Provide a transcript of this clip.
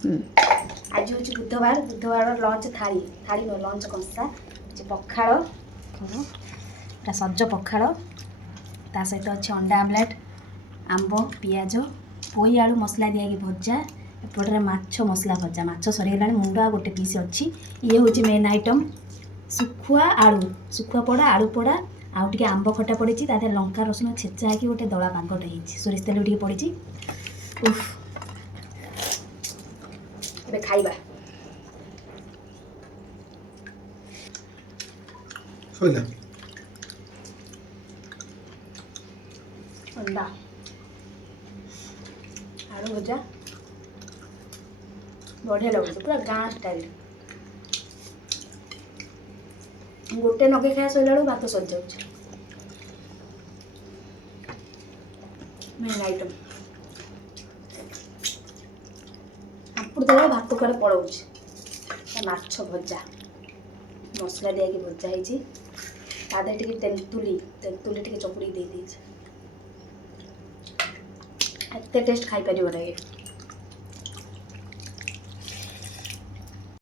आज हूँ बुधवार बुधवार लंच थाली थाली नो लंच कंसा पखाड़ पूरा सज पखाड़ ता सहित अच्छे अंडा आमलेट आंब पियाज पोई आलू मसला दिया भजा एपटे माछ मसला भजा माछ सरीगला मुंडा गोटे पीस अच्छी ये हूँ मेन आइटम सुखुआ आलू सुखुआ पोड़ा आलू पोड़ा आउ टे आंब खटा पड़ी तादे लंका रसुण छेचा कि गोटे दला पागटे होती सोरिष तेल भी पड़ी ए खाइबा अंडा आलू भजा बढ़िया लगे पूरा गाँ स्टाइल गोटे नगे खाया सैला बेलू भात सज जाऊँ मेन आइटम आपुर देला भात कुआड़े पड़ाऊँ माछ भजा मसला दिया भजा होती तादे टे तेंतुली तेंतुली टे चपुड़ी दे एत टेस्ट खाई पार लगे